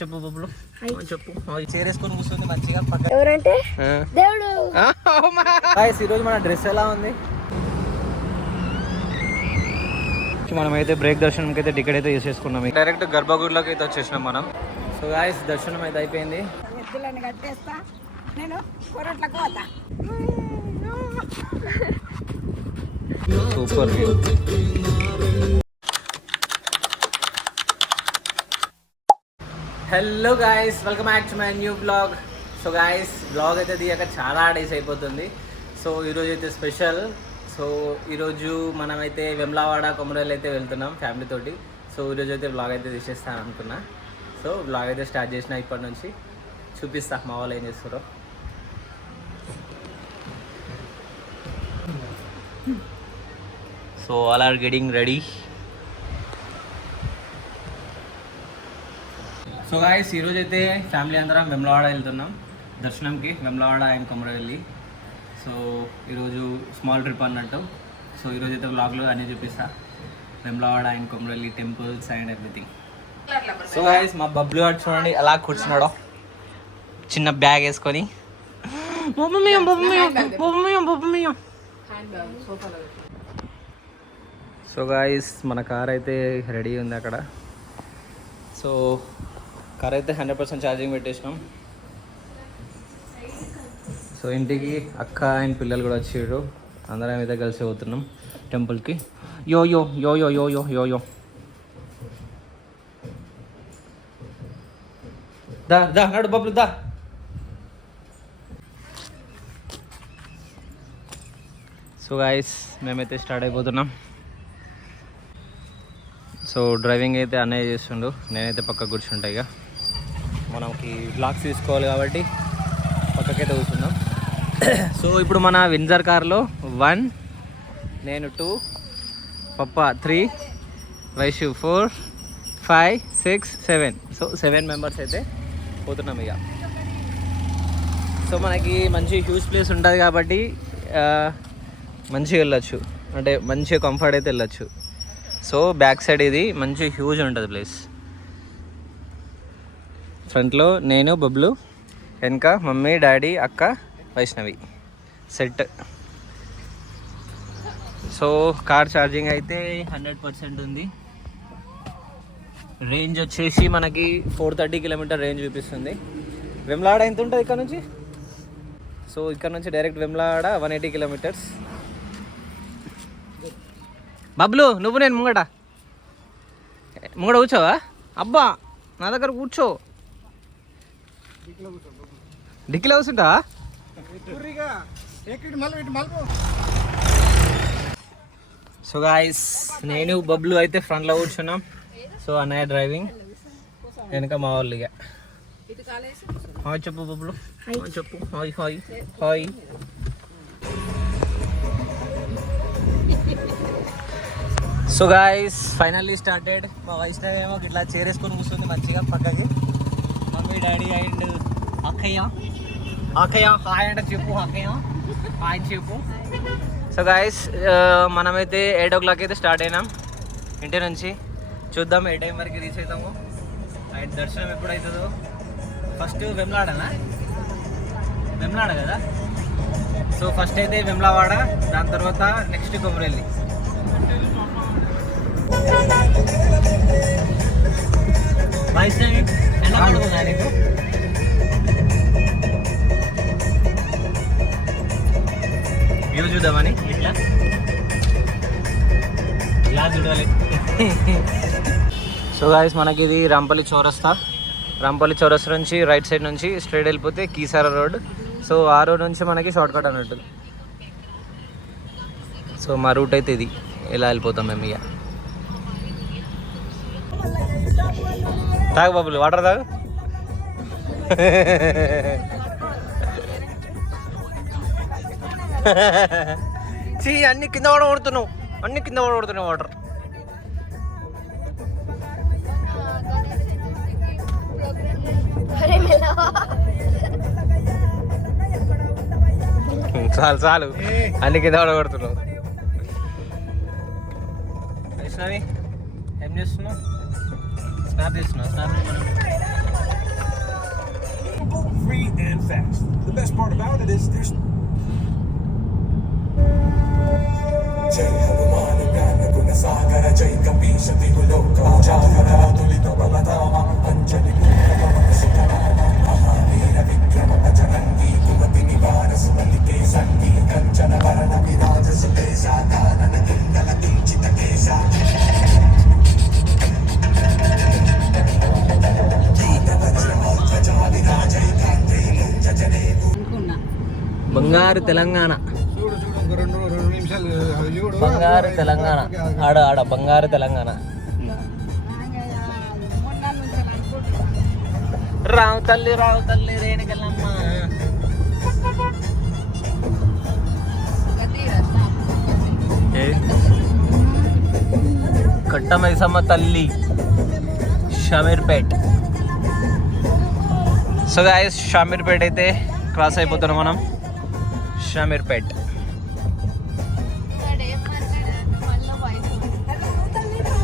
చెప్పు బొబ్బులు చెప్పు. చేరేసుకొని కూర్చుంది మంచిగా పక్కన. ఎవరంటే దేవుడు. ఈరోజు మన డ్రెస్ ఎలా ఉంది? మనమైతే బ్రేక్ దర్శనంకి అయితే టికెట్ అయితే తీసేసుకున్నాం. డైరెక్ట్ గర్భగుడిలోకి అయితే వచ్చేసినాం మనం. సో గాయ్స్ దర్శనం అయితే అయిపోయింది. Super view. Hello guys, welcome back to my new blog. So guys blog అయితే దిగాక చాలా డేస్ అయిపోతుంది. సో ఈరోజు అయితే స్పెషల్. సో ఈరోజు మనమైతే వెమ్లవాడ కొమరవెల్లి అయితే వెళ్తున్నాం ఫ్యామిలీ తోటి. సో ఈరోజు అయితే బ్లాగ్ అయితే తీసేస్తాను అనుకున్నా. సో బ్లాగ్ అయితే స్టార్ట్ చేసిన ఇప్పటి నుంచి చూపిస్తా మా వాళ్ళు ఏం చేస్తారో. So all are getting ready. So guys ఈరోజు అయితే ఫ్యామిలీ అందరం వెమ్లవాడ వెళ్తున్నాం దర్శనంకి. వెమ్లవాడ అండ్ కొమరవెల్లి. సో ఈరోజు స్మాల్ ట్రిప్ అన్నట్టు. సో ఈరోజు అయితే వ్లాగ్లో అన్నీ చూపిస్తా, Vemulawada and Komaravelli temples and everything. So guys మా బబ్లు గారు చూడండి అలా కూర్చున్నాడో చిన్న బ్యాగ్ వేసుకొని. సో గాయస్ మన కార్ అయితే రెడీ ఉంది అక్కడ. సో కార్ అయితే 100% ఛార్జింగ్ పెట్టేసినాం. సో ఇంటికి అక్క అండ్ పిల్లలు కూడా వచ్చారు. అందరం అయితే కలిసి పోతున్నాం టెంపుల్కి. యో యో యో యో యో యో యో యో దా దా నడు బబ్లు దా. సో గాయస్ మేమైతే స్టార్ట్ అయిపోతున్నాం. సో డ్రైవింగ్ అయితే అన్నయ్య చేస్తుండు, నేనైతే పక్క కూర్చుంటా. ఇక మనకి బ్లాగ్స్ తీసుకోవాలి కాబట్టి పక్కకైతే కూర్చున్నాం. సో ఇప్పుడు మన వింజర్ కార్లో 1, నేను 2, పప్ప 3, వైషు 4, 5, 6, 7. సో 7 మెంబర్స్ అయితే పోతున్నాం ఇక. సో మనకి మంచి హ్యూజ్ ప్లేస్ ఉంటుంది కాబట్టి మంచిగా వెళ్ళచ్చు, అంటే మంచిగా కంఫర్ట్ అయితే వెళ్ళచ్చు. సో బ్యాక్ సైడ్ ఇది మంచి హ్యూజ్ ఉంటుంది ప్లేస్. ఫ్రంట్లో నేను బబ్లు, వెనక మమ్మీ డాడీ అక్క Vaishnavi set. So car charging అయితే 100% ఉంది. రేంజ్ వచ్చేసి మనకి 430 కిలోమీటర్ రేంజ్ చూపిస్తుంది. వెమ్లవాడ ఎంత ఉంటుంది ఇక్కడ నుంచి? సో ఇక్కడ నుంచి డైరెక్ట్ వెమ్లవాడ 180 కిలోమీటర్స్. బబ్లు నువ్వు నేను ముంగట కూర్చోవా? అబ్బా నా దగ్గర కూర్చో. డిక్కీలో కూర్చుంటా. సో గాయస్ నేను బబ్లు అయితే ఫ్రంట్లో కూర్చున్నాం. సో అన్నయ్య డ్రైవింగ్, వెనక మా వాళ్ళు. ఇక హాయ్ చెప్పు బబ్లు, చెప్పు hi hi hi. So guys finally started. మా వైష్ణవి ఏమో ఇట్లా చేరేసుకొని కూర్చుంది మంచిగా పక్కకి. మమ్మీ డాడీ అండ్ అక్కయ్య హాయ్ అంటే చెప్పు. అక్కయ్య హాయ్ చెప్పు. సో గాయస్ మనమైతే 8 o'clock అయితే స్టార్ట్ అయినాం ఇంటి నుంచి. చూద్దాం ఏ టైం వరకు రీచ్ అవుతాము అండ్ దర్శనం ఎప్పుడవుతుందో. ఫస్ట్ వెమ్లవాడ కదా. సో ఫస్ట్ అయితే వెమ్లవాడ, దాని తర్వాత నెక్స్ట్ కొమరవెల్లి. వైష్ణవి ఎలా పడుతుందా నీకు? వ్యూ చూద్దామని ఇట్లా చూడాలి. సో గాయస్ మనకి ఇది రాంపల్లి చౌరస్తా నుంచి రైట్ సైడ్ నుంచి స్ట్రైట్ వెళ్ళిపోతే కీసారా రోడ్. సో ఆ రోడ్ నుంచి మనకి షార్ట్ కట్ అన్నట్టు. సో మా రూట్ అయితే ఇది, ఇలా వెళ్ళిపోతాం మేము. ఇక తాగు బాబులు, వాటర్ తాగు. అన్ని కింద పడగొడుతున్నావు వాటర్. చాలు అన్ని కింద పడగొడుతున్నావు. వైష్ణవి ఏం చేస్తున్నావు? స్నాప్ తీస్తున్నావు? Snap fast. The best part about it is there's Jai Hanuman Gana Guna Sagara Jai Kapisa Tihuloka Jagara Tulita Balatama Anjali Guna Sitarama Mahavira Vikrama Pacharangi Kumati Nivara Sumalike Sangi Kanchana Varana Viraja Sudesa Dana Kindala Kinchita Kesa బంగారు తెలంగాణ బంగారు తెలంగాణ ఆడ ఆడ బంగారు తెలంగాణ రావు తల్లి రేణుకల్లమ్మ కట్టమైసమ్మ తల్లి Shamirpet. So guys Shamirpet అయితే cross అయిపోతున్నాం మనం. షమీర్పేట్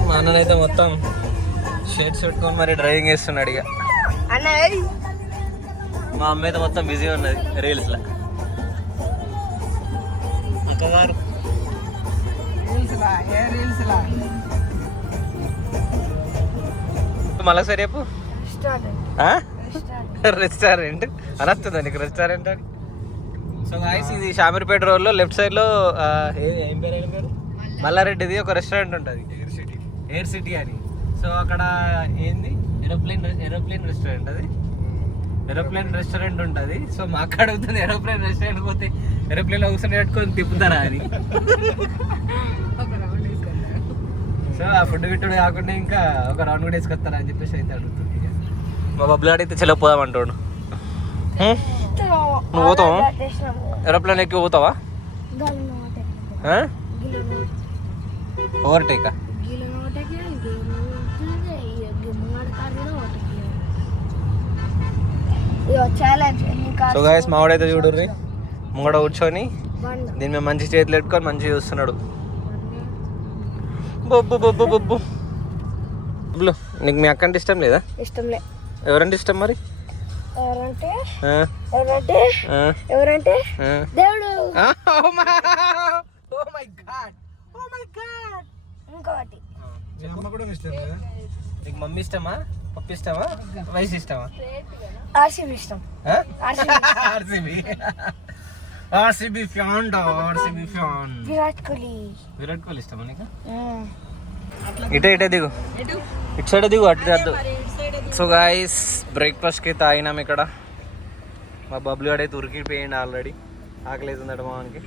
మా అన్ననైతే మొత్తం షర్ట్స్ పెట్టుకొని మరి డ్రైవింగ్ చేస్తున్నాడు. ఇక మా అమ్మ అయితే మొత్తం బిజీ ఉన్నది రీల్స్లో. అక్కగారు మళ్ళీ సరే చెప్పు. రెస్టారెంట్ అనొస్తుందా నీకు రెస్టారెంట్ అని? సో గాయస్ ఇది షామీర్పేట రోడ్లో లెఫ్ట్ సైడ్లో ఏం పేరు మల్లారెడ్డిది ఒక రెస్టారెంట్ ఉంటుంది, ఎయిర్ సిటీ అని. సో అక్కడ ఏంది ఏరోప్లేన్ రెస్టారెంట్, అది ఏరోప్లేన్ రెస్టారెంట్ ఉంటుంది. సో మా అక్కడ అవుతుంది ఏరోప్లేన్ రెస్టారెంట్ పోతే ఏరోప్లేన్లో కూర్చొని పెట్టుకొని తిప్పుతారా అని. సో ఆ ఫుడ్ విట్టుడు కాకుండా ఇంకా ఒక రౌండ్ కూడా వేసుకొస్తారా అని చెప్పేసి అయితే అడుగుతుంది. మా బబ్బులు అడిగితే చెల్లపోదాం అంటాడు. నువ్వు పోతావా? ఏరోప్లేన్ ఎక్కి పోతావా? ఓవర్టేకా? సో గాయస్ మావాడైతే చూడుర్రి ముంగడ కూర్చొని దీని మీద మంచి చేతులు పెట్టుకొని మంచిగా చూస్తున్నాడు. బొబ్బు బొబ్బు బొబ్బు బొబ్బులు నీకు మీ అక్క అంటే ఇష్టం లేదా? ఇష్టం లే. ఎవరంటే ఇష్టం మరి? ఎవరంటే దేవుడు. ఇంకోటి నీకు మమ్మీ ఇష్టమా, పప్పి ఇష్టమా, వయసు ఇష్టమా? ఆర్సీబీ ఇష్టం. RCB fan. విరాట్ కోహ్లీ ఇష్టమా నీకు? ఇటే దిగు, ఇటు సైడ్ దిగు, అటు. సో గాయస్ బ్రేక్ఫాస్ట్కి తాగినాం ఇక్కడ. మా బబ్లు అయితే ఉరికిపోయింది ఆల్రెడీ, ఆకలి అవుతుందట మామకి.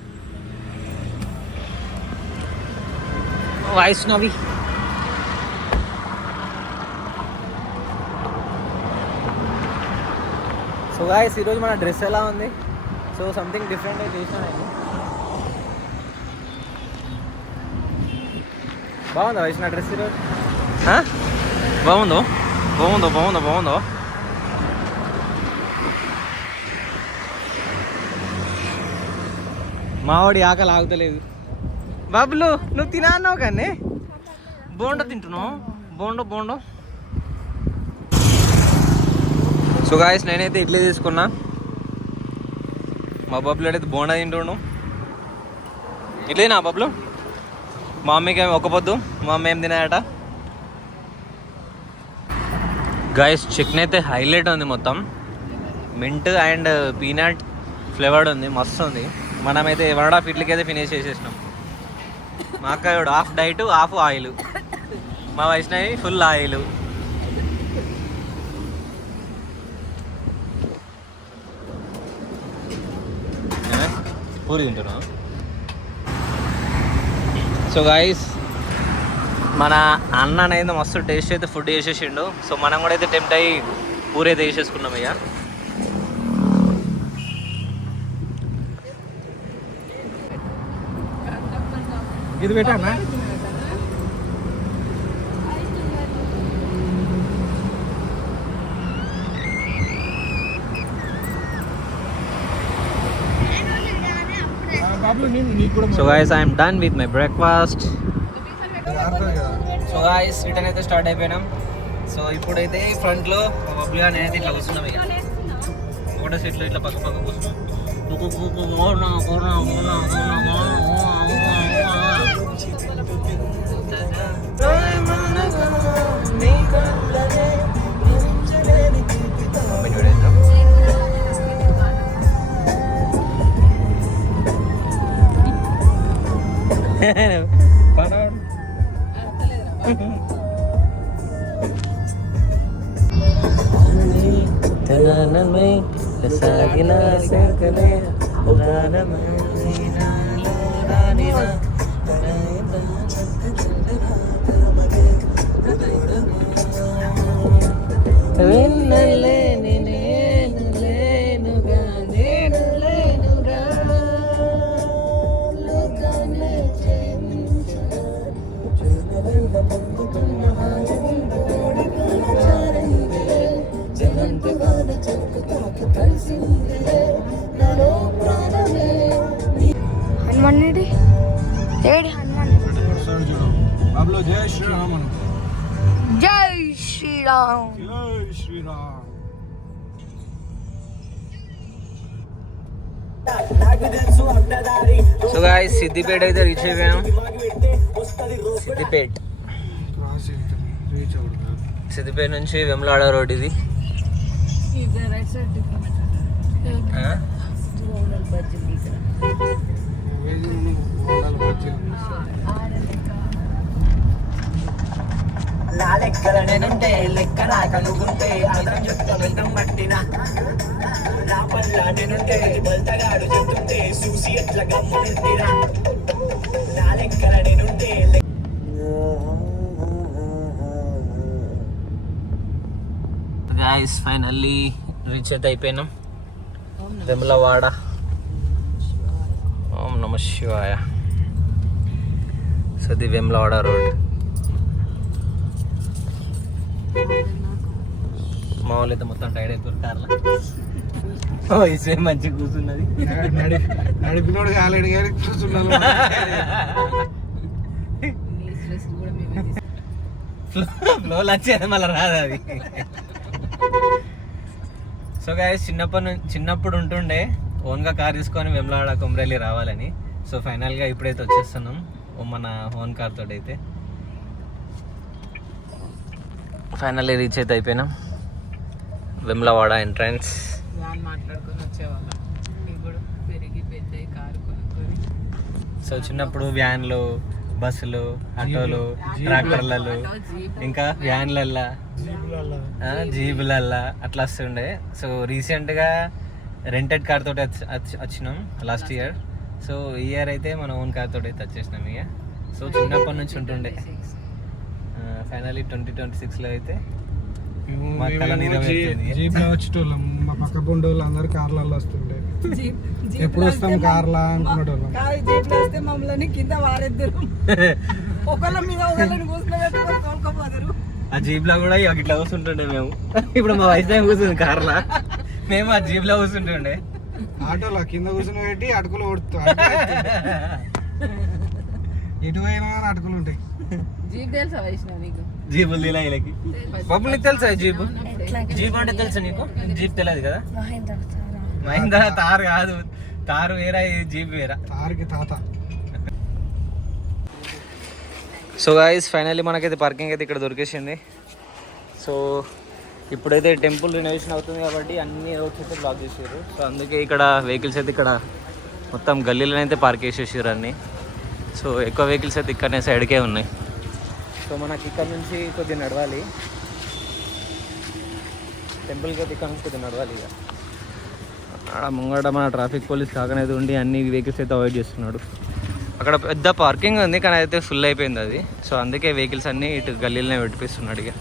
వైష్ణవి సో గాయస్ ఈరోజు మన డ్రెస్ ఎలా ఉంది? సో సంథింగ్ డిఫరెంట్ అయితే చేసినా నేను. బాగుందా వైష్ణ డ్రెస్ ఈరోజు? బాగుందో మావాడి ఆకలి ఆగుతలేదు. బాబులు నువ్వు తినా అన్నావు కానీ బోండా తింటున్నావు. బోండో సో గాయస్ నేనైతే ఇడ్లీ తీసుకున్నా, మా బబ్బులు అయితే బోండా తింటుండు. ఇడ్లీనా బబ్బులు? మా మమ్మీకి ఏమి ఒక్క పొద్దు, మా మమ్మీ ఏం తినాయట. గాయస్ చికెన్ అయితే హైలైట్ ఉంది, మొత్తం మింట్ అండ్ పీనట్ ఫ్లేవర్డ్ ఉంది, మస్తు ఉంది. మనమైతే 1.5 ఇడ్లీకి అయితే ఫినిష్ చేసేసినాం. మా అక్క హాఫ్ డైట్ హాఫ్ ఆయిల్, మా వైష్ణవి ఫుల్ ఆయిల్. పూరి తింటున్నాం. సో గాయస్ మన అన్న అనేది మస్తు టేస్ట్ అయితే ఫుడ్ చేసేసిండు. సో మనం కూడా అయితే టెంప్ట్ అయ్యి పూరి అయితే వేసేసుకున్నాం. ఇక ఇది పెట్టానా? So guys I'm done with my breakfast. So guys return అయితే స్టార్ట్ అయిపోయినాం. సో ఇప్పుడైతే ఫ్రంట్లో బబ్లుగా నేనైతే ఇట్లా కూర్చున్నాం. ఇక ఫోటో సెట్లో ఇట్లా పక్క పక్క కూర్చున్నాం. హనుమాన్ ఏడి హనుమాన్ జై శ్రీరామ్ జై శ్రీరామ్. జై శ్రీరామ్. సో గాయ్స్ సిద్దిపేట అయితే రీచ్ అయిపోయాం. సిద్దిపేట నుంచి వెమ్లాడ రోడ్ ఇది. నా లెక్కల నేనుంటే లెక్క రాకనుకుంటే అర్థం చెప్తా వెళ్తాం పట్టిన నా పల్ల నేనుంటే బల్తగాడు చెప్తుంటే చూసి ఎట్లా గమ్ముంటిరా నా లెక్కల నేనుంటే గాయ్స్ ఫైనల్లీ రీచ్ అయితే అయిపోయినాం వెములవాడ. ఓం నమ శివాయ. సో ఇది వెములవాడ రోడ్. మా వాళ్ళు అయితే మొత్తం టైర్డ్ అయిపోయారు కార్లో. ఇసే మంచిగా కూర్చున్నది. నడిపినోడు కాలేడు కానీ కూర్చున్నాను. ఫ్లోలో వచ్చేది మళ్ళీ రాదు అది. సో గాయస్ చిన్నప్పుడు ఉంటుండే ఓన్గా కార్ తీసుకొని వెమ్లాడ కొమరేలి రావాలని. సో ఫైనల్గా ఇప్పుడైతే వచ్చేస్తున్నాం మన ఓన్ కార్ తోటి. అయితే ఫైనల్లీ రీచ్ అయితే అయిపోయినాం వెమ్లవాడ ఎంట్రన్స్. సో చిన్నప్పుడు వ్యాన్లు, బస్సులు, ఆటోలు, ట్రాక్టర్లలో, ఇంకా వ్యాన్లల్లా, జీబులల్లా అట్లా వస్తుండే. సో రీసెంట్గా రెంటెడ్ కార్ తోటి వచ్చినాం లాస్ట్ ఇయర్. సో ఈ ఇయర్ అయితే మన ఓన్ కార్ తోటి అయితే వచ్చేసినాం ఇక. సో చిన్నప్పటి నుంచి ఉంటుండే. ఫైనల్లీ 2026లో అయితే జీప్ లో వచ్చేటోళ్ళం. మా పక్క పొండి వాళ్ళు అందరు కార్లలో వస్తుండే. ఎప్పుడు వస్తాం కార్లా అనుకునేటోళ్ళం. మమ్మల్ని కింద వారెద్దరు ఒకళ్ళ మీద ఒకళ్ళని కూర్చుని తోలుకోపోతారు. ఆ జీప్ లో కూడా ఇట్లా కూర్చుంటుండే మేము. ఇప్పుడు మా వయసు కూర్చుంది కార్లా, మేము ఆ జీప్ లో కూర్చుంటుండే. ఆటోలో కింద కూర్చుని పెట్టి అటుకులు కొడుతూ ఎటు పోయినా కానీ అటుకులు ఉంటాయి. జీప్ తెలుసా వైష్ణవ్ నీకు? జీబులు తీలా వీళ్ళకి. బాబు నీకు తెలుసా జీబు? జీబు అంటే తెలుసా నీకు? జీప్ తెలియదు కదా. మహేంద్ర తారు కాదు, తారు వేరా, జీప్ వేరా. తారుకి తాత. సో గాయ్స్ ఫైనల్లీ మనకైతే పార్కింగ్ అయితే ఇక్కడ దొరికేసింది. సో ఇప్పుడైతే టెంపుల్ రినోవేషన్ అవుతుంది కాబట్టి అన్ని రోడ్స్ అయితే బ్లాక్ చేసారు. సో అందుకే ఇక్కడ వెహికల్స్ అయితే ఇక్కడ మొత్తం గల్లీలోనే అయితే పార్క్ చేసేసారు అన్నీ. సో ఎక్కువ వెహికల్స్ అయితే ఇక్కడనే సైడ్కే ఉన్నాయి. సో మనకి ఇక్కడ నుంచి కొద్దిగా నడవాలి, టెంపుల్కి అయితే ఇక్కడ నుంచి కొద్దిగా నడవాలి. ఇక అక్కడ ముంగడ మన ట్రాఫిక్ పోలీస్ కాకనైతే ఉండి అన్ని వెహికల్స్ అయితే అవాయిడ్ చేస్తున్నాడు. అక్కడ పెద్ద పార్కింగ్ ఉంది కానీ అయితే ఫుల్ అయిపోయింది అది. సో అందుకే వెహికల్స్ అన్నీ ఇటు గల్లీలోనే పెట్టిస్తున్నాడు ఇక.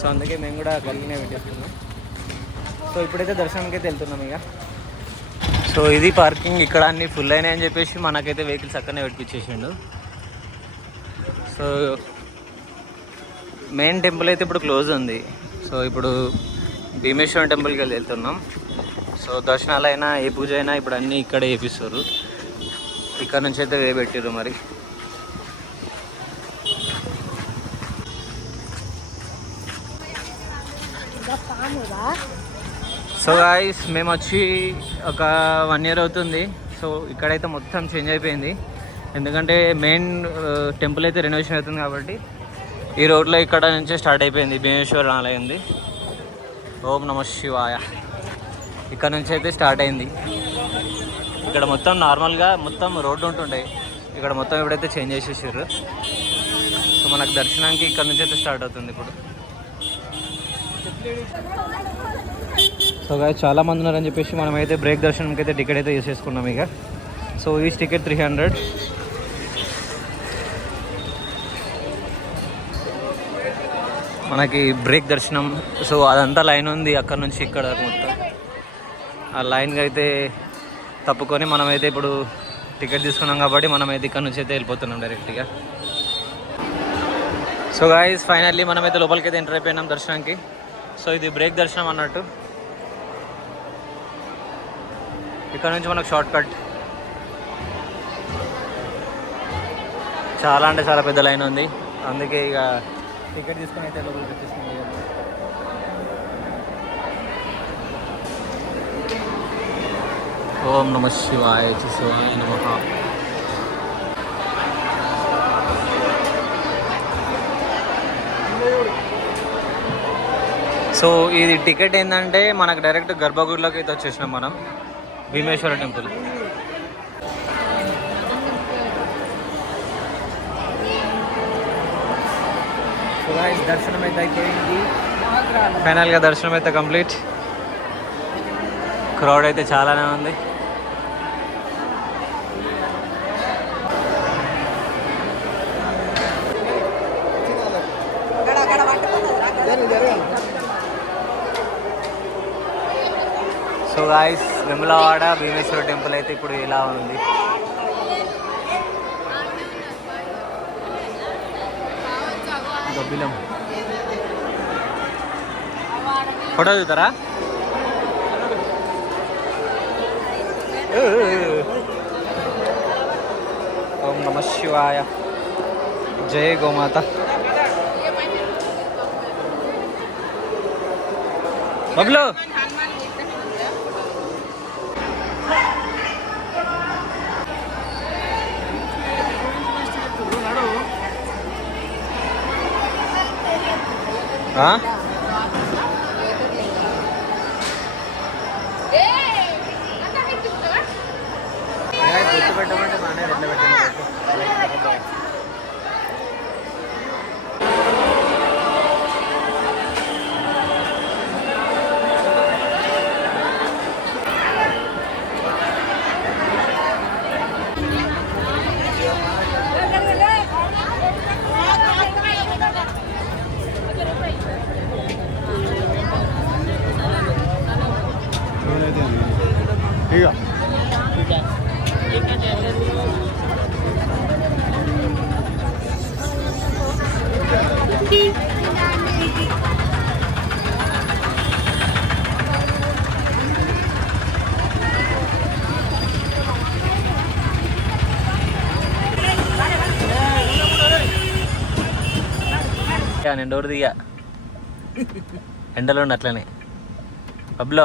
సో అందుకే మేము కూడా గల్లీనే పెట్టేస్తున్నాం. సో ఇప్పుడైతే దర్శనానికి అయితే వెళ్తున్నాం ఇక. సో ఇది పార్కింగ్, ఇక్కడ అన్నీ ఫుల్ అయినాయి అని చెప్పేసి మనకైతే వెహికల్స్ అక్కడనే పెట్టించేసిండు. సో మెయిన్ టెంపుల్ అయితే ఇప్పుడు క్లోజ్ ఉంది. సో ఇప్పుడు భీమేశ్వరం టెంపుల్కి వెళ్తున్నాం. సో దర్శనాలైనా ఏ పూజ అయినా ఇప్పుడు అన్నీ ఇక్కడే చేపిస్తారు. ఇక్కడ నుంచి అయితే పెట్టిర్రు మరి. సో గాయ్స్ మేము వచ్చి ఒక 1 year అవుతుంది. సో ఇక్కడైతే మొత్తం చేంజ్ అయిపోయింది, ఎందుకంటే మెయిన్ టెంపుల్ అయితే రెనోవేషన్ అవుతుంది కాబట్టి ఈ రోడ్లో ఇక్కడ నుంచే స్టార్ట్ అయిపోయింది భీమేశ్వర ఆలయంది. ఓం నమ శివాయ. ఇక్కడ నుంచి అయితే స్టార్ట్ అయింది. ఇక్కడ మొత్తం నార్మల్గా మొత్తం రోడ్డు ఉంటుండే, ఇక్కడ మొత్తం ఎప్పుడైతే చేంజ్ చేసేసారు. సో మనకు దర్శనానికి ఇక్కడ నుంచి అయితే స్టార్ట్ అవుతుంది ఇప్పుడు. సో గాయ్స్ చాలా మంది ఉన్నారని చెప్పేసి మనమైతే బ్రేక్ దర్శనంకి అయితే టికెట్ అయితే చేసేసుకున్నాం ఇక. సో ఈ టికెట్ 300. మనకి బ్రేక్ దర్శనం. సో అదంతా లైన్ ఉంది అక్కడ నుంచి ఇక్కడ మొత్తం. ఆ లైన్కి అయితే తప్పుకొని మనమైతే ఇప్పుడు టికెట్ తీసుకున్నాం కాబట్టి మనమైతే ఇక్కడ నుంచి అయితే వెళ్ళిపోతున్నాం డైరెక్ట్గా. సో గాయ్స్ ఫైనల్లీ మనమైతే లోపలికి అయితే ఎంటర్ అయిపోయినాం దర్శనానికి. సో ఇది బ్రేక్ దర్శనం అన్నట్టు. ఇక్కడ నుంచి మనకు షార్ట్ కట్. చాలా అంటే చాలా పెద్ద లైన్ ఉంది, అందుకే ఇక టికెట్ తీసుకుని అయితే లోపలికి వచ్చేసింది. ఓం నమ శివాయ శివాయ నమః. సో ఇది టికెట్ ఏంటంటే మనకు డైరెక్ట్ గర్భగుడిలోకి అయితే వచ్చేసినాం మనం, భీమేశ్వర టెంపుల్. దర్శనం అయితే అయిపోయింది ఫైనల్గా. దర్శనం అయితే కంప్లీట్. క్రౌడ్ అయితే చాలానే ఉంది. So guys Vemulawada Bhimeshwara temple అయితే ఇప్పుడు ఇలా ఉంది. గబ్బిలం ఫోటో చూస్తారా? ఓం నమ శివాయ. జయ గోమాత. బబ్లు పెట్టమంటే బాగానే ఎట్లా పెట్టండి. నేను డోర్ దిగా, ఎండలో అట్లనే. పబ్లో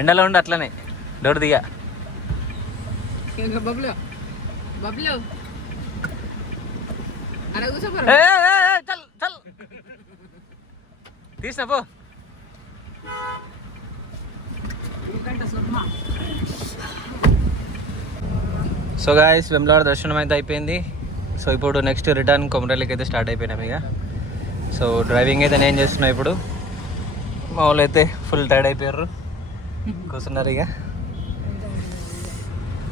ఎండలో ఉండి అట్లనే డోర్ దిగా. బబ్లు బబ్లు తీసిన పో. సో గాయ్స్ వేములవాడ దర్శనం అయితే అయిపోయింది. సో ఇప్పుడు నెక్స్ట్ రిటర్న్ కొమరలికి అయితే స్టార్ట్ అయిపోయినాం ఇక. సో డ్రైవింగ్ అయితే నేను చేస్తున్నా ఇప్పుడు. మా వాళ్ళు అయితే ఫుల్ టైర్డ్ అయిపోయారు, కూర్చున్నారు ఇక.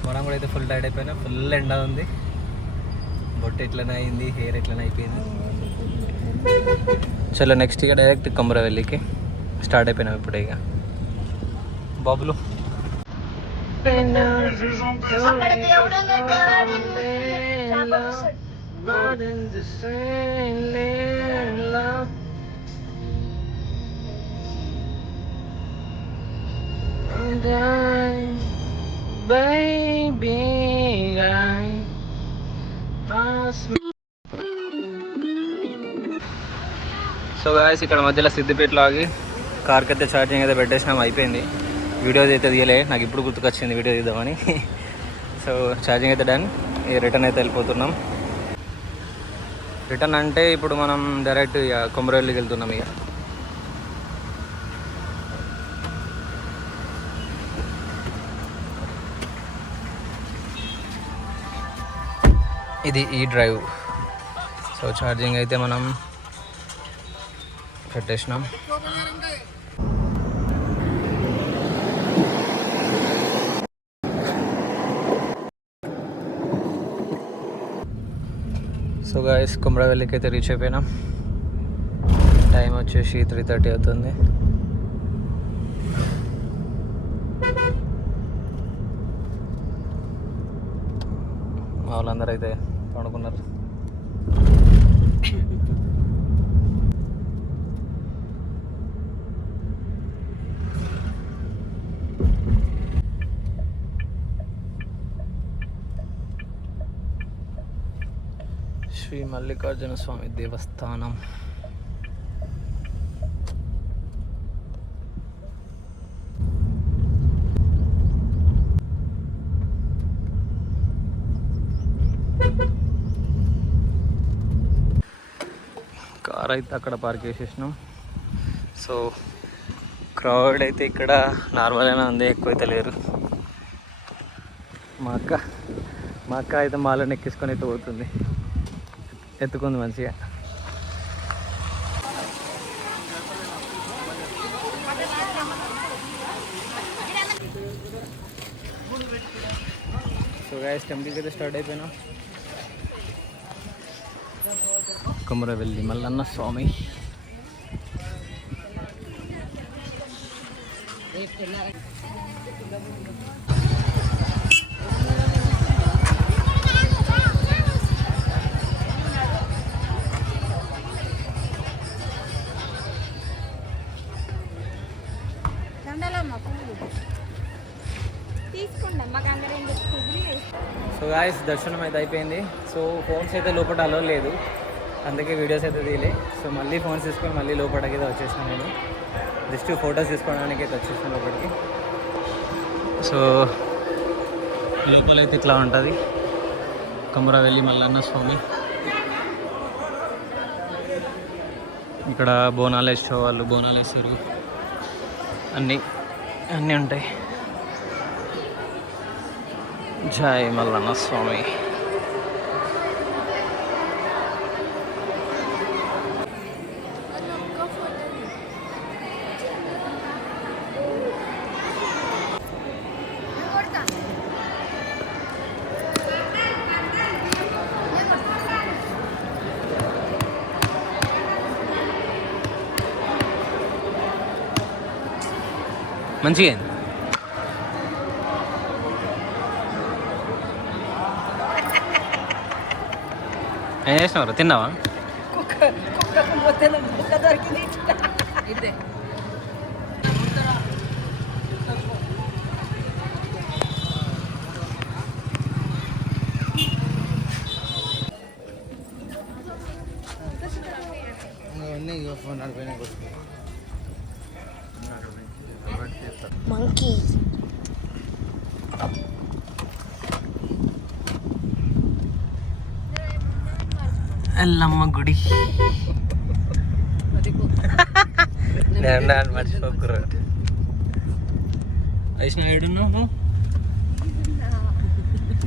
మనం కూడా అయితే ఫుల్ టైర్డ్ అయిపోయినా. ఫుల్ ఎండ ఉంది, బొట్టు ఎట్లనే అయింది, హెయిర్ ఎట్లనే అయిపోయింది. చలో నెక్స్ట్ ఇక డైరెక్ట్ కొమరవెల్లికి స్టార్ట్ అయిపోయినాం ఇప్పుడు ఇక. బాబులు సో గాయస్ ఇక్కడ మధ్యలో సిద్దిపేటలో ఆగి కార్కి అయితే ఛార్జింగ్ అయితే పెట్టేసినాం, అయిపోయింది. వీడియో అయితే తీయలే, నాకు ఇప్పుడు గుర్తుకొచ్చింది వీడియో తీద్దామని. సో ఛార్జింగ్ అయితే డన్, రిటర్న్ అయితే వెళ్ళిపోతున్నాం. రిటర్న్ అంటే ఇప్పుడు మనం డైరెక్ట్ ఇక కొమరవెల్లికి వెళ్తున్నాం. ఇక ఇది ఈ డ్రైవ్. సో ఛార్జింగ్ అయితే మనం పెట్టేసినాం. సో గాయస్ కొమరవెల్లికి అయితే రీచ్ అయిపోయినాం. టైం వచ్చేసి 3:30 అవుతుంది. మా వాళ్ళందరూ అయితే పండుకున్నారు. శ్రీ మల్లికార్జున స్వామి దేవస్థానం. కార్ అయితే అక్కడ పార్క్ చేసేసినాం. సో క్రౌడ్ అయితే ఇక్కడ నార్మల్గానే ఉంది, ఎక్కువైతే లేరు. మా అక్క అయితే మాలను ఎక్కించుకొని అయితే పోతుంది, ఎత్తుకుంది మంచిగా. సో గైస్ టెంపుల్కి అయితే స్టార్ట్ అయిపోయినా. కొమరవెల్లి మల్లన్న స్వామి. సో గాయస్ దర్శనం అయితే అయిపోయింది. సో ఫోన్స్ అయితే లోపల అలో లేదు, అందుకే వీడియోస్ అయితే తీయలే. సో మళ్ళీ ఫోన్స్ తీసుకొని మళ్ళీ లోపలికి అయితే వచ్చేసాను. నేను జస్ట్ ఫొటోస్ తీసుకోవడానికి అయితే వచ్చేసాను లోపలికి. సో లోపలైతే ఇట్లా ఉంటుంది కొమరవెల్లి మల్లన్న స్వామి. ఇక్కడ బోనాలు వేసే వాళ్ళు బోనాలు వేస్తారు, అన్నీ ఉంటాయి. జై మల్లన్న స్వామి. మంచిగా ఏం చేసినావు? తిన్నావా? మంకీ ఎల్లమ్మ గుడి. మర్చిపోకురా. వైష్ణవ్ ఏడున్నావు?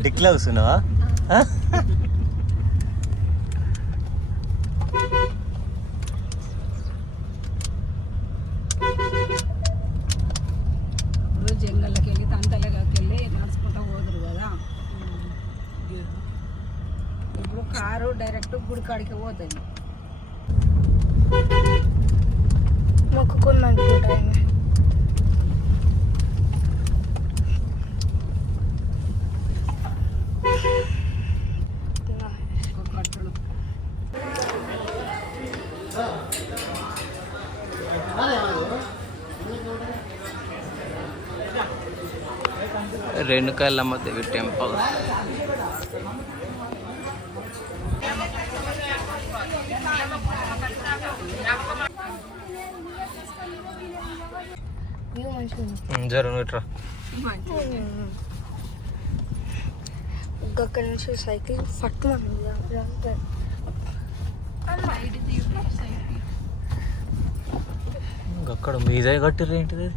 డిక్లా కూర్చున్నావా? జంగల్లోకి వెళ్ళి తంతలకి వెళ్ళి నడుచుకుంటూ పోదురు కదా. ఇప్పుడు కారు డైరెక్ట్ గుడికాడికి పోతుంది. మొక్కుకున్నాను కట్టులు. రేణుకా ఎల్లమ్మ దేవి టెంపుల్. వ్యూ మంచిగా ఉంది. జరుగు ఇట్రా. అక్కడి నుంచి సైకిల్ పట్టుమని అక్కడ మీదే కట్టిర్రు ఏంటిది?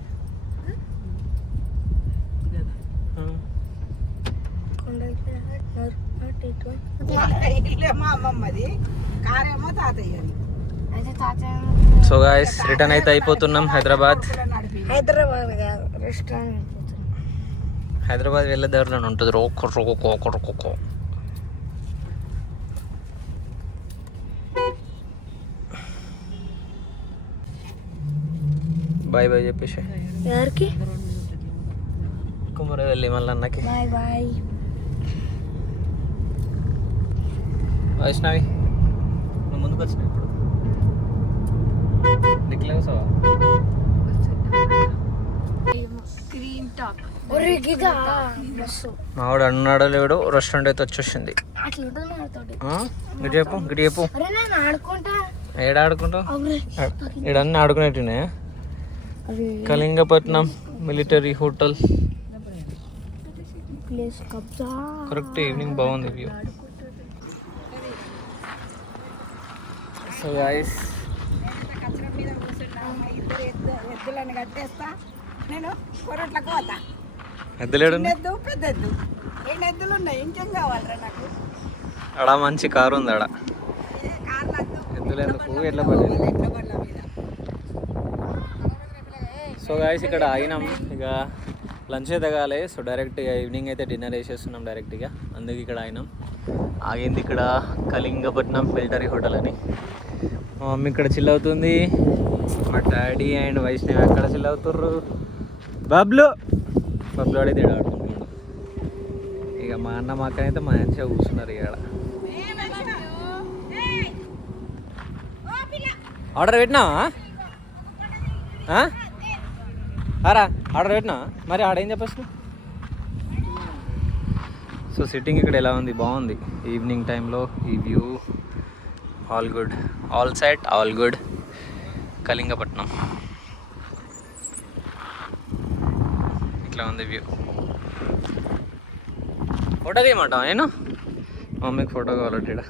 మా అమ్మమ్మది కారేమో తాతయ్యది. అయితే తాతయ్య సో గాయస్ రిటర్న్ అయితే అయిపోతున్నాం హైదరాబాద్. హైదరాబాద్ కాదు, రెస్టారెంట్ అయిపోతుంది. హైదరాబాద్ వెళ్ళే దారిలో ఉంటుంది రోకో రోకో రోకో. బాయ్ బాయ్ చెప్పేసి ఎవరికి కుమ్మర వెళ్ళి మళ్ళీ అన్నకి బాయ్ బాయ్. వైష్ణవి నువ్వు ముందుకు వచ్చినావు ఇప్పుడు నిక్లేసావా? స్క్రీన్ టాక్ ఒరే గిదా బస్సు మావాడు అన్నాడో లేడు రెస్టారెంట్ అయితే వచ్చేసింది. అట్లా ఉంటుంది నాతోటి. గిడి చెప్పు గిడి చెప్పు. అరే నేను ఆడుకుంటా. ఏడ ఆడుకుంటావు? అవురే ఈడన్నీ ఆడుకునేట్టున్నాయా? అది కళింగపట్నం మిలిటరీ హోటల్. ప్లేస్ కబ్జా. కరెక్ట్ ఈవినింగ్ బాగుంది వ్యూ. సో గైస్ కచ్చరం మీద కూర్చుంటా. మా ఇద్దరు ఎద్దులను కట్టేస్తా. నేను కొరట్లకు పోతా. ఎద్దులేడు ఎద్దు పెద్ద ఎద్దు. 2 ఎద్దులు ఉన్నాయి. ఇంకేం కావాలరా నాకు? అడా మంచి కారు ఉంది ఆడ. కార్లు వద్దు. ఎద్దులు ఎందుకు ఎట్లా పడలేదు. ఎడ్ల బండ్ల మీద. సో గైస్ ఇక్కడ ఆగినాం. ఇక లంచ్ అయితే కాలే. సో డైరెక్ట్గా ఈవినింగ్ అయితే డిన్నర్ వేసేస్తున్నాం డైరెక్ట్గా. అందుకే ఇక్కడ ఆగినాం. ఆగింది ఇక్కడ కళింగపట్నం మిలిటరీ హోటల్ అని. మా మమ్మీ ఇక్కడ చిల్ అవుతుంది. మా డాడీ అండ్ వైష్ణవి అక్కడ చిల్ అవుతుర్రు. బబ్లు అడిగితే ఆడుకుంటున్నాడు. ఇక మా అన్న మా అక్కనైతే మంచిగా కూర్చున్నారు ఇక్కడ. ఆర్డర్ పెట్టినావా? అరా ఆర్డర్ పెట్టినావా? మరి ఆడేం చెప్పచ్చు. సో సిట్టింగ్ ఇక్కడ ఎలా ఉంది? బాగుంది. ఈవినింగ్ టైంలో ఈ view all good, all set, all good. Kalingapatnam ఇట్లా ఉంది వ్యూ. ఫోటో తీయమంటావా? నేను మమ్మీకి ఫోటో కావాలంటే ఇక్కడ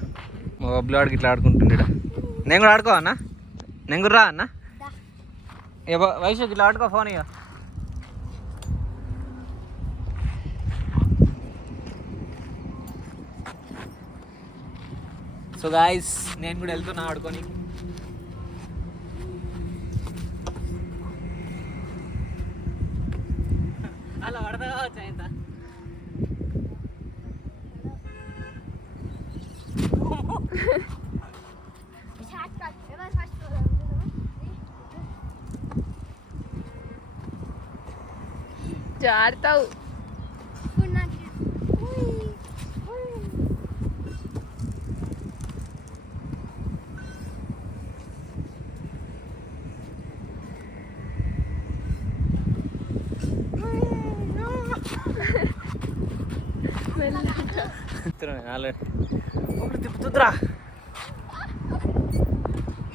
మా బబ్బులు ఆడికి ఇట్లా ఆడుకుంటుండే. నేను కూడా ఆడుకో అన్న, నేను కూడా రా అన్న. ఏ వయసుకి ఇట్లా ఆడుకో ఫోన్. ఇక సో గాయస్ నేను కూడా వెళ్తున్నా ఆడుకొని. అలా పడతా కావచ్చు ఎంత. జారుతావు. ఆల్రెడీ తిప్పుతుందిరా.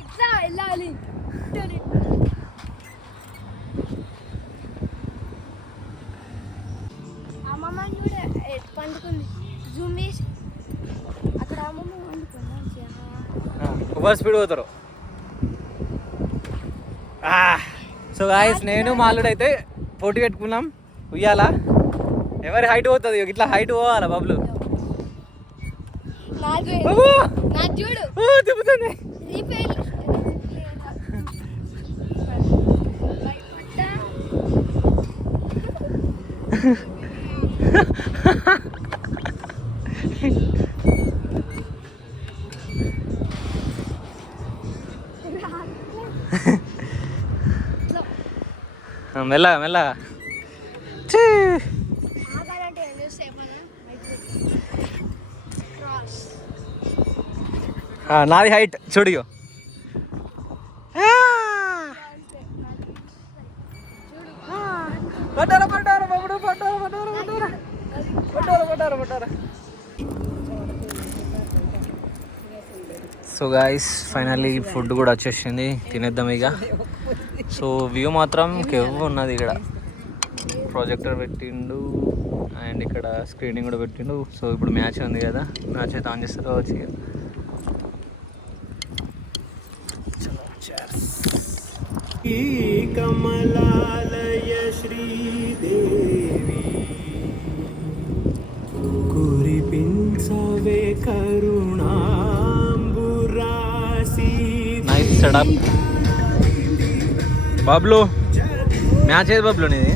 ఇట్లా వెళ్ళాలి. అమ్మమ్మ కూడా పండుకుంది. జూమ్ చేసి అక్కడ అమ్మమ్మ పండుకుంది. ఓవర్ స్పీడ్ పోతారు. సో గాయస్ నేను మాల్లుడు అయితే పోటీ పెట్టుకున్నాం. ఉయ్యాలా ఎవరి హైట్ పోతుంది. ఇట్లా హైట్ పోవాలా బబ్లు. చూడు తిప్పుతుంది. మెల్లగా మెల్లగా. నాది హైట్ చూడియో. సో గాయస్ ఫైనల్లీ ఫుడ్ కూడా వచ్చేసింది. తినేద్దాం ఇక. సో వ్యూ మాత్రం కెవ్వు ఉన్నది ఇక్కడ. ప్రాజెక్టర్ పెట్టిండు అండ్ ఇక్కడ స్క్రీనింగ్ కూడా పెట్టిండు. సో ఇప్పుడు మ్యాచ్ ఉంది కదా, మ్యాచ్ అయితే ఆన్ చేస్తారు కావచ్చు. ఈ కమలాలయ శ్రీదేవి కురిపించవే కరుణాంబురాసి. Nice setup. బాబ్లు మ్యాచ్ ఏది బాబ్లు నీది?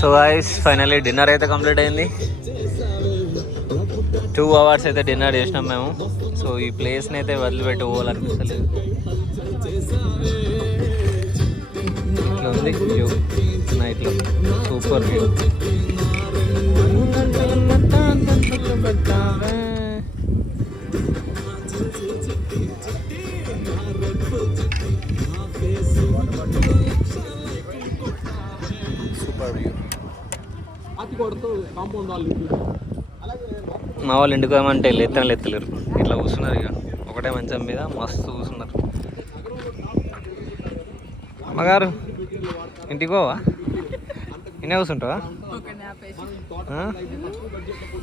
సో గైస్ ఫైనల్లీ డిన్నర్ అయితే కంప్లీట్ అయింది. 2 hours అయితే డిన్నర్ చేసినాం మేము. సో ఈ ప్లేస్ని అయితే వదిలిపెట్టి పోవాలనిపిస్తలేదు. ఇట్లా ఉంది వ్యూ నైట్లో, సూపర్ వ్యూ. Super view. మా వాళ్ళు ఇంటికి పోయామంటే ఎత్తలేరు, ఇట్లా కూర్చున్నారు. ఇక ఒకటే మంచం మీద మస్తు కూర్చున్నారు. అమ్మగారు ఇంటికి పోవా? ఇన్నే కూర్చుంటావా?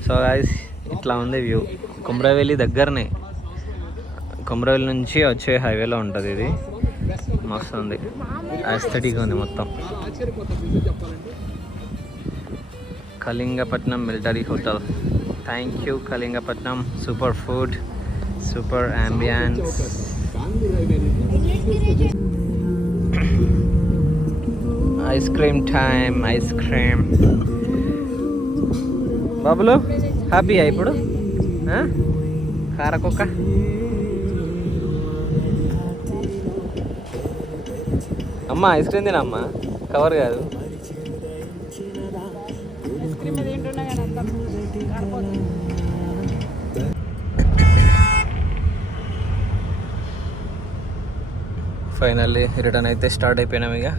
సో గైస్ ఇట్లా ఉంది వ్యూ. కొమ్రవేలి దగ్గరనే, కొమ్రవేలి నుంచి వచ్చే హైవేలో ఉంటుంది ఇది. మస్తు ఉంది, ఆస్థెటిక్ ఉంది మొత్తం. Kalingapatnam military hotel. Thank you Kalingapatnam. Super food, super ambience. Ice cream time, ice cream. బాబులు హ్యాపీయా ఇప్పుడు? కారకొక్క అమ్మ ఐస్ క్రీమ్ తినమ్మా, కవర్ కాదు. ఐస్ క్రీమ్ తింటున్నా కానీ అంత కారిపోతుంది. ఫైనల్లీ రిటర్న్ అయితే స్టార్ట్ అయిపోయినాం. ఇక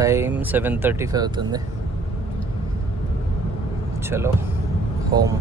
టైం 7:35 అవుతుంది. చలో హోమ్.